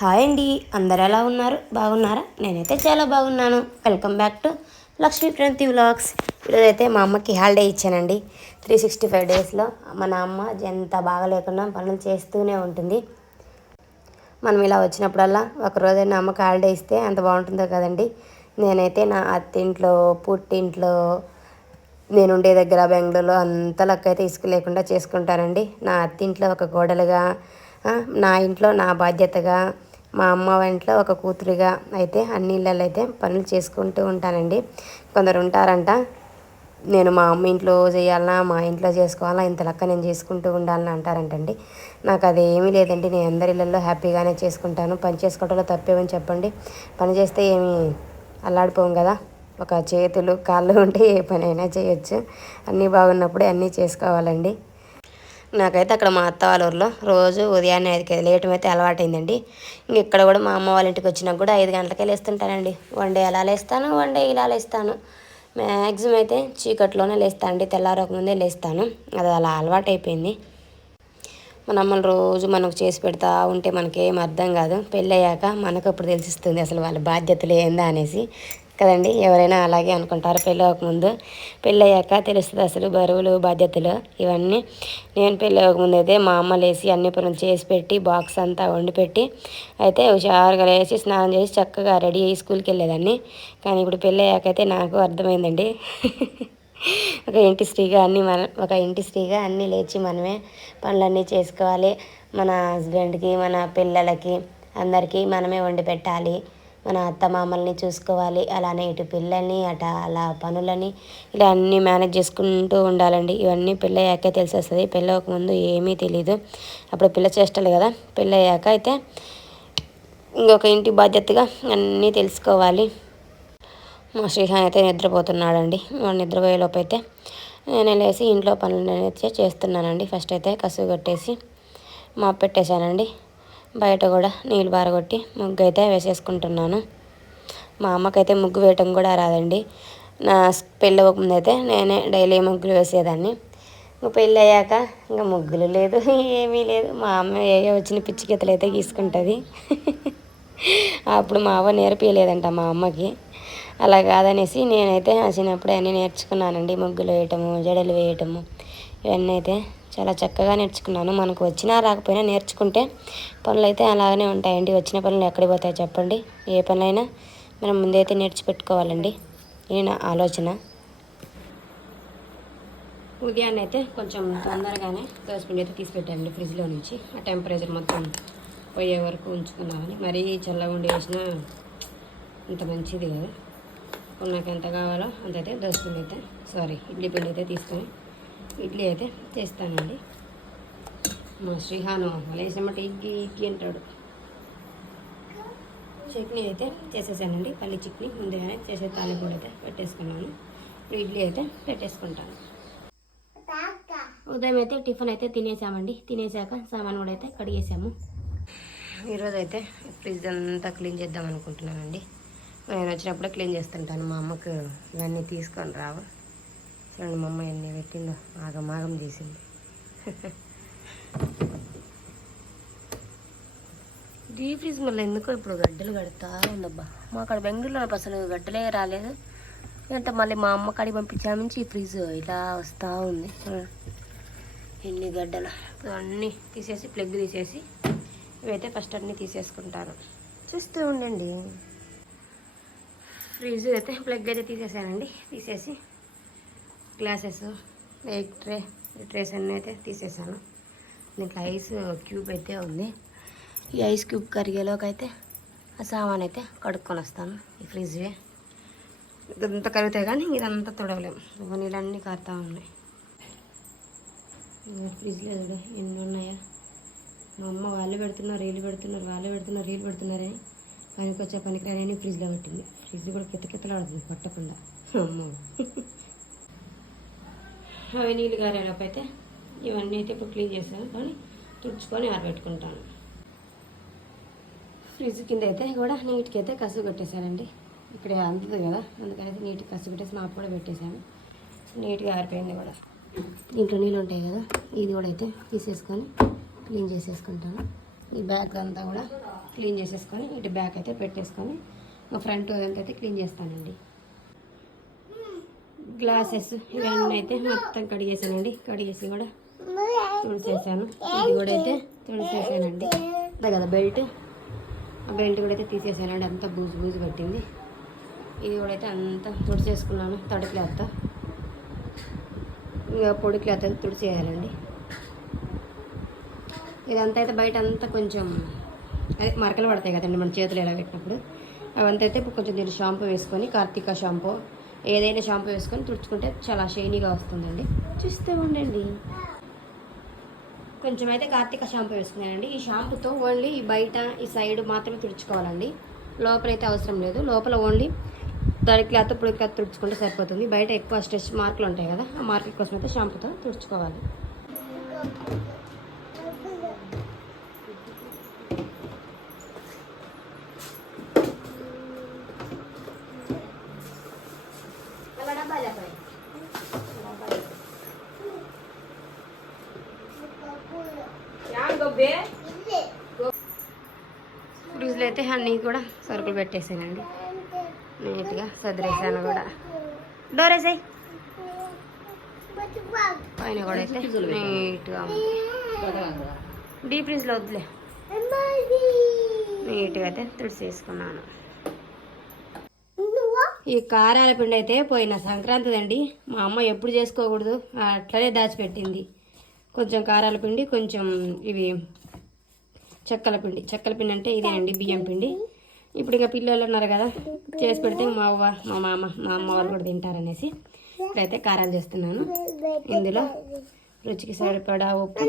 Hi అండి అందరు ఎలా ఉన్నారు? బాగున్నారా? నేనైతే చాలా బాగున్నాను. వెల్కమ్ బ్యాక్ టు లక్ష్మీ ప్రంతి వ్లాగ్స్ ఈరోజైతే మా అమ్మకి హాలిడే ఇచ్చానండి. త్రీ సిక్స్టీ ఫైవ్ డేస్లో మన అమ్మ ఎంత బాగా లేకుండా పనులు చేస్తూనే ఉంటుంది. మనం ఇలా వచ్చినప్పుడల్లా ఒకరోజైనా అమ్మకి హాలిడే ఇస్తే అంత బాగుంటుందో కదండి. నేనైతే నా అత్తింట్లో పుట్టింట్లో నేను ఉండే దగ్గర బెంగళూరులో అంత లక్కైతే ఇసుక లేకుండా చేసుకుంటానండి. నా అత్తింట్లో ఒక గోడలుగా నా ఇంట్లో నా బాధ్యతగా మా అమ్మ ఇంట్లో ఒక కూతురిగా అయితే అన్ని ఇళ్ళల్లో అయితే పనులు చేసుకుంటూ ఉంటానండి. కొందరు ఉంటారంట నేను మా అమ్మ ఇంట్లో చేయాలన్నా మా ఇంట్లో చేసుకోవాలా ఇంత లెక్క నేను చేసుకుంటూ ఉండాలని అంటారంటండి. నాకు అది ఏమీ లేదండి నేను అందరి ఇళ్ళల్లో హ్యాపీగానే చేసుకుంటాను. పని చేసుకోవడంలో తప్పేమని చెప్పండి. పని చేస్తే ఏమి అల్లాడిపోం కదా. ఒక చేతులు కాళ్ళు ఉంటే ఏ పని అయినా చేయొచ్చు. అన్నీ బాగున్నప్పుడే అన్నీ చేసుకోవాలండి. నాకైతే అక్కడ మా అత్త వాళ్ళ ఊర్లో రోజు ఉదయాన్నే ఐదుకి లేయటం అయితే అలవాటైందండి. ఇంక ఇక్కడ కూడా మా అమ్మ వాళ్ళ ఇంటికి వచ్చినా కూడా ఐదు గంటలకే లేస్తుంటానండి. వన్ డే అలా లేస్తాను వన్ డే ఇలా లేస్తాను. మ్యాక్సిమం అయితే చీకట్లోనే లేస్తాను అండి ఒక ముందే లేస్తాను. అది అలా అలవాటు అయిపోయింది మన అమ్మలు రోజు మనకు చేసి పెడతా ఉంటే మనకేం అర్థం కాదు. పెళ్ళయ్యాక మనకు అప్పుడు తెలిసిస్తుంది అసలు వాళ్ళ బాధ్యతలు ఏందా అనేసి. కదండి ఎవరైనా అలాగే అనుకుంటారు. పెళ్ళి అవ్వకముందు పెళ్ళయ్యాక తెలుస్తుంది అసలు బరువులు బాధ్యతలు ఇవన్నీ. నేను పెళ్ళి అవ్వకముందు అయితే మా అమ్మ లేచి అన్ని పనులు చేసి పెట్టి బాక్స్ అంతా వండి పెట్టి అయితే హుషారుగా లేచి స్నానం చేసి చక్కగా రెడీ అయ్యి స్కూల్కి వెళ్ళేదాన్ని. కానీ ఇప్పుడు పెళ్ళయ్యాక అయితే నాకు అర్థమైందండి. ఒక ఇంటి స్త్రీగా అన్నీ మన ఒక ఇంటి స్త్రీగా అన్నీ లేచి మనమే పనులన్నీ చేసుకోవాలి. మన హస్బెండ్కి మన పిల్లలకి అందరికీ మనమే వండి పెట్టాలి. మన అత్త మామల్ని చూసుకోవాలి అలానే ఇటు పిల్లల్ని అట అలా పనులని ఇలా అన్నీ మేనేజ్ చేసుకుంటూ ఉండాలండి. ఇవన్నీ పెళ్ళయ్యాకే తెలిసేస్తుంది. పెళ్ళవక ముందు ఏమీ తెలీదు. అప్పుడు పిల్ల చేష్టలు కదా. పెళ్ళయ్యాక అయితే ఇంకొక ఇంటి బాధ్యతగా అన్నీ తెలుసుకోవాలి. మా శ్రీహాన్ అయితే నిద్రపోతున్నాడండి. నిద్రపోయేలోపు అయితే నేను లేసి ఇంట్లో పనులు అయితే చేస్తున్నానండి. ఫస్ట్ అయితే కసువు కట్టేసి మా పెట్టేశానండి. బయట కూడా నీళ్ళు బారగొట్టి ముగ్గు అయితే వేసేసుకుంటున్నాను. మా అమ్మకైతే ముగ్గు వేయటం కూడా రాదండి. నా పెళ్ళి అవ్వకముందు అయితే నేనే డైలీ ముగ్గులు వేసేదాన్ని. ఇంకా పెళ్ళి అయ్యాక ఇంకా ముగ్గులు లేదు ఏమీ లేదు. మా అమ్మ ఏ వచ్చిన పిచ్చి గీతలు అయితే గీసుకుంటుంది. అప్పుడు మా అవ్వ నేర్పించలేదంట మా అమ్మకి. అలా కాదనేసి నేనైతే చిన్నప్పుడు అన్నీ నేర్చుకున్నానండి. ముగ్గులు వేయటము జడలు వేయటము ఇవన్నీ అయితే చాలా చక్కగా నేర్చుకున్నాను. మనకు వచ్చినా రాకపోయినా నేర్చుకుంటే పనులు అయితే అలాగనే ఉంటాయండి. వచ్చిన పనులు ఎక్కడికి పోతాయి చెప్పండి? ఏ పనులైనా మనం ముందైతే నేర్చిపెట్టుకోవాలండి. ఇది నా ఆలోచన. ఉదయాన్నే అయితే కొంచెం తొందరగానే దోసపిండి అయితే తీసి పెట్టానండి ఫ్రిడ్జ్లో నుంచి. ఆ టెంపరేచర్ మొత్తం పోయే వరకు ఉంచుకున్నామని మరీ చల్లగా ఉండి వేసినా అంత మంచిది కాదు. నాకు ఎంత కావాలో అంతైతే దోసపిండి అయితే సారీ ఇడ్లీ పిండి అయితే తీసుకొని ఇడ్లీ అయితే చేస్తానండి. మా శ్రీహాను లేసమ్మట ఇగ్గి ఇగ్గి అంటాడు. చట్నీ అయితే చేసేసానండి. పల్లి చట్నీ ముందుగానే చేసే తాలింపుడు అయితే పెట్టేసుకున్నాను. ఇప్పుడు ఇడ్లీ అయితే పెట్టేసుకుంటాను. ఉదయం అయితే టిఫిన్ అయితే తినేసామండి. తినేసాక సామాన్ కూడా అయితే కడిగేసాము. ఈరోజు అయితే ఫ్రిడ్జ్ అంతా క్లీన్ చేద్దాం అనుకుంటున్నానండి. నేను వచ్చినప్పుడే క్లీన్ చేస్తుంటాను. మా అమ్మకు ఇవన్నీ తీసుకొని రావు. చూడండి మా అమ్మ ఎన్ని పెట్టిందో ఆగం ఆగం చేసింది డీప్ ఫ్రిడ్జ్ మళ్ళీ ఎందుకో ఇప్పుడు గడ్డలు కడతా ఉందబ్బా. మా అక్కడ బెంగళూరులో అసలు గడ్డలే రాలేదు. అంటే మళ్ళీ మా అమ్మ కాడికి పంపించా నుంచి ఈ ఫ్రిడ్జ్ ఇలా వస్తూ ఉంది. ఎన్ని గడ్డలు. ఇప్పుడు అన్నీ తీసేసి ప్లగ్ తీసేసి ఇవైతే ఫస్ట్ అన్నీ తీసేసుకుంటాను. చూస్తూ ఉండండి. ఫ్రిడ్జ్ అయితే ప్లగ్ అయితే తీసేసానండి. తీసేసి గ్లాసెస్ ఎగ్ ట్రే ట్రేస్ అన్నీ అయితే తీసేసాను. దీంట్లో ఐస్ క్యూబ్ అయితే ఉంది. ఈ ఐస్ క్యూబ్ కరిగేలోకి అయితే ఆ సామాన్ అయితే కడుక్కొని వస్తాను ఈ ఫ్రిడ్జ్వే ఇదంతా కరుగుతాయి కానీ ఇదంతా తొడవలేము. నీళ్ళన్నీ కారుతూ ఉన్నాయి. ఫ్రిడ్జ్ ఫ్రిడ్జ్లో చూడు ఎన్ని ఉన్నాయా. మా అమ్మ వాళ్ళు పెడుతున్నారు వీళ్ళు పెడుతున్నారు వాళ్ళు పెడుతున్నారు వీళ్ళు పెడుతున్నారని పనికి వచ్చే పనికి రాని ఫ్రిడ్జ్లో పెట్టింది. ఫ్రిడ్జ్ కూడా కితకితలాడుతుంది పట్టకుండా. అమ్మ. అవి నీళ్ళు గారేలోపు అయితే ఇవన్నీ అయితే ఇప్పుడు క్లీన్ చేసాను కానీ తుడుచుకొని ఆరబెట్టుకుంటాను. ఫ్రిడ్జ్ కింద అయితే కూడా నీట్కి అయితే కసుగు కట్టేశానండి. ఇక్కడే అందుతుంది కదా అందుకని నీట్గా కసుగు పెట్టేసి మాపు కూడా పెట్టేశాను. నీట్గా ఆరిపోయింది కూడా. దీంట్లో నీళ్ళు ఉంటాయి కదా ఇది కూడా అయితే తీసేసుకొని క్లీన్ చేసేసుకుంటాను. ఈ బ్యాగ్ అంతా కూడా క్లీన్ చేసేసుకొని ఇటు బ్యాక్ అయితే పెట్టేసుకొని మా ఫ్రంట్ అదంతా అయితే క్లీన్ చేస్తానండి. గ్లాసెస్ ఇవన్నీ అయితే మొత్తం కడిగేసానండి కడిగేసి కూడా తుడిసేసాను. ఇది కూడా అయితే తుడిసేసానండి. అంతే కదా బెల్ట్. ఆ బెల్ట్ కూడా అయితే తీసేసానండి. అంతా బూజు బూజు పట్టింది. ఇది కూడా అయితే అంతా తుడిచేసుకున్నాను తడి క్లాత్తో ఇంకా పొడి క్లాత్ అయితే తుడిచేయాలండి ఇదంతా అయితే బయట అంతా కొంచెం అదే మరకలు పడతాయి కదండి మన చేతులు ఎలా పెట్టినప్పుడు. అవంతా అయితే ఇప్పుడు కొంచెం దీన్ని షాంపూ వేసుకొని కార్తీక షాంపూ ఏదైనా షాంపూ వేసుకొని తుడుచుకుంటే చాలా షైనీగా వస్తుందండి. చూస్తూ ఉండండి. కొంచెం అయితే కార్తీక షాంపూ వేసుకున్నానండి. ఈ షాంపూతో ఓన్లీ ఈ బయట ఈ సైడ్ మాత్రమే తుడుచుకోవాలండి. లోపల అయితే అవసరం లేదు. లోపల ఓన్లీ తడి క్లాత్ పొడి క్లాత్ తుడుచుకుంటే సరిపోతుంది. బయట ఎక్కువ స్ట్రెచ్ మార్కులు ఉంటాయి కదా ఆ మార్కుల కోసం అయితే షాంపూతో తుడుచుకోవాలి ఫ్రిడ్జ్లో అయితే అన్నీ కూడా సరుకులు పెట్టేసానండి నీట్గా సదిరేసాను కూడా. డోరేసాయి పైన కూడా అయితే నీట్గా డీప్ ఫ్రిడ్జ్లో వద్దులే. నీట్గా అయితే తుడిచేసుకున్నాను ఈ కారాల పిండి అయితే పోయిన సంక్రాంతి అండి మా అమ్మ ఎప్పుడు చేసుకోకూడదు అట్లనే దాచిపెట్టింది. కొంచెం కారాల పిండి కొంచెం ఇవి చెక్కల పిండి. చెక్కల పిండి అంటే ఇదేనండి బియ్యం పిండి. ఇప్పుడు ఇక పిల్లలు ఉన్నారు కదా చేసి పెడితే మా అవ్వ మా మామ మా అమ్మ వాళ్ళు కూడా తింటారనేసి ఇప్పుడైతే కారాలు చేస్తున్నాను. ఇందులో రుచికి సరిపడా ఉప్పు.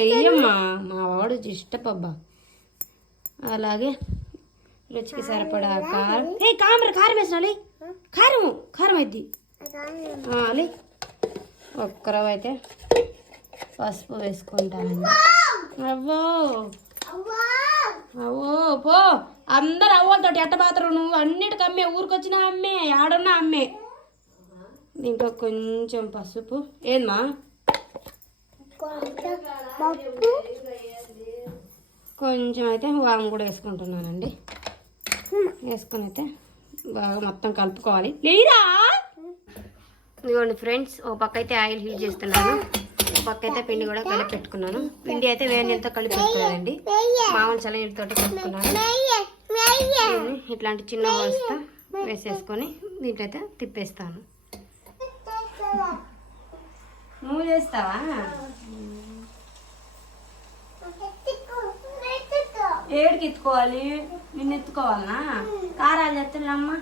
వెయ్యమ్మా మా వాడు ఇష్టపబ్బా. అలాగే రుచికి సరిపడా కారం. ఏ కామర కారం వేసినాలి కారం కారం అయింది అలీ ఒక్కరవ అయితే పసుపు వేసుకుంటానండి. అవ్వో. అవ్వో. పో. అందరు అవ్వలతోటి ఎట్ట పాత్ర నువ్వు? అన్నిటికి అమ్మే ఊరికొచ్చిన అమ్మే ఆడున్న అమ్మే. దీంట్లో కొంచెం పసుపు. ఏందమ్మా? కొంచెం అయితే వాము కూడా వేసుకుంటున్నానండి. వేసుకొని అయితే బాగా మొత్తం కలుపుకోవాలి. లేరా ఇదిగోండి ఫ్రెండ్స్ ఓ పక్క అయితే ఆయిల్ హీట్ చేస్తున్నాను. ఓ పక్క అయితే పిండి కూడా కలిపి పెట్టుకున్నాను పిండి అయితే వేడి నీళ్ళతో కలిపి పెట్టుకోలేదండి మామూలు చల్ల నీళ్ళతో కలుపుకున్నాను ఇట్లాంటి చిన్న హోల్స్తో వేసేసుకొని దీంట్లో అయితే తిప్పేస్తాను. నువ్వు చేస్తావా? ఏడికి ఎత్తుకోవాలి? నిన్ను ఎత్తుకోవాలనా? కారాలు చేస్తున్నామ్మా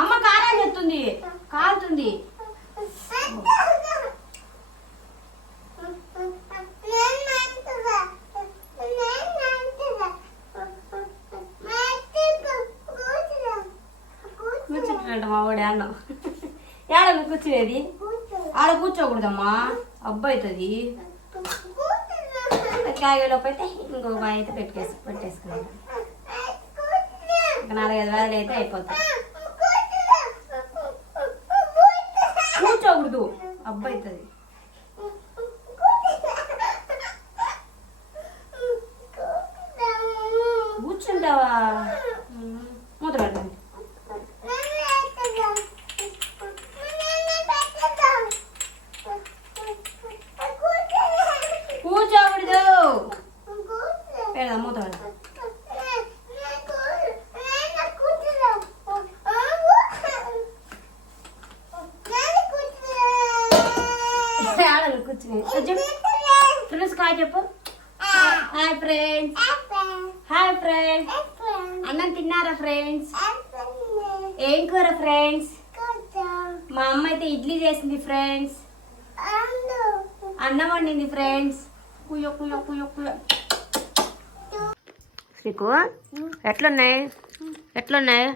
అమ్మ కారాలు చెప్తుంది కాలుతుంది ఆడ ఏడ నువ్వు కూర్చునేది? ఆడ కూర్చోకూడదమ్మా. అబ్బాయి అవుతుంది కాయలోపు అయితే ఇంకో బాయ్ అయితే పెట్టేసి పెట్టేసుకున్నాను ఇంకా నాలుగైదు వేలు అయితే అయిపోతాయి. కూర్చోకూడదు. అబ్బాయి అవుతుంది కూర్చుంటావా మూత పెట్టండి కూర్చోకూడదు పెడదాం మూత పెడదాం ఆడలు కూర్చుని. చెప్పు ఫ్రెండ్స్ కాయ చెప్పు. Hi friends. Hi friends. అన్నం తిన్నారా ఫ్రెండ్స్? ఏం కూర ఫ్రెండ్స్? మా అమ్మ అయితే ఇడ్లీ చేసింది ఫ్రెండ్స్. అన్నం వండింది ఫ్రెండ్స్. కుయ్యో కుయ్యో కుయ్యో కుయ్యో. శ్రీకు ఎట్లున్నాయి? ఎట్లున్నాయి?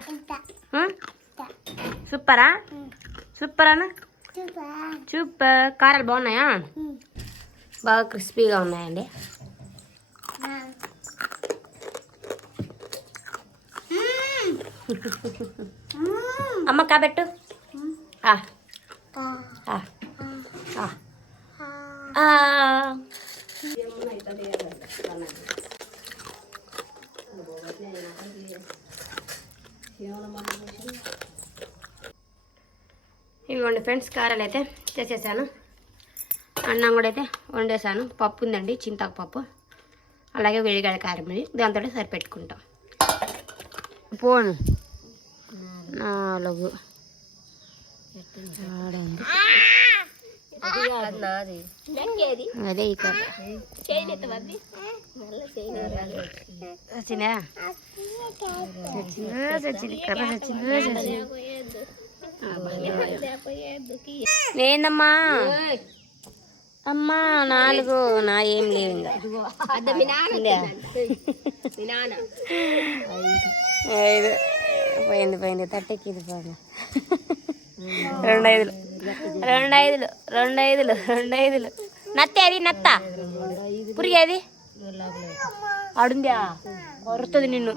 సూపరా? సూపరానా? సూపర్ కారాలు బాగున్నాయా? బాగా క్రిస్పీగా ఉన్నాయండి. అమ్మ కాబెట్టు ఆ, ఇదిగోండి ఫ్రెండ్స్ కారాలు అయితే చేసేసాను అన్నం కూడా అయితే వండేసాను. పప్పు ఉందండి చింతాకు పప్పు. అలాగే వేడిగడ కారం ఇది దాంతో సరిపెట్టుకుంటాం. పోను. నాలుగు. ఆడు ఉంది. అదే చచ్చింది కర్ర. చచ్చిందా చచ్చింది ఏందమ్మా అమ్మా నాలుగు నా ఏం లేవు ఇంకా. ఉందా? ఐదు పోయింది పోయింది తట్టెక్కి ఇది పోయింది రెండు ఐదులు రెండు ఐదులు రెండు ఐదులు రెండు ఐదులు నత్తే అది నత్త పురిగి అది ఆడుందా కొరుతుంది నిన్ను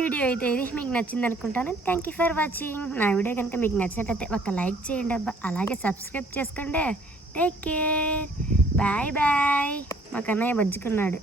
వీడియో అయితే ఇది. మీకు నచ్చింది అనుకుంటాను. థ్యాంక్ యూ ఫర్ వాచింగ్ నా వీడియో కనుక మీకు నచ్చినట్లయితే ఒక లైక్ చేయండి అబ్బా. అలాగే సబ్స్క్రైబ్ చేసుకోండి. టేక్ కేర్ బాయ్ బాయ్ మా కన్నయ్య బజ్జుకున్నాడు.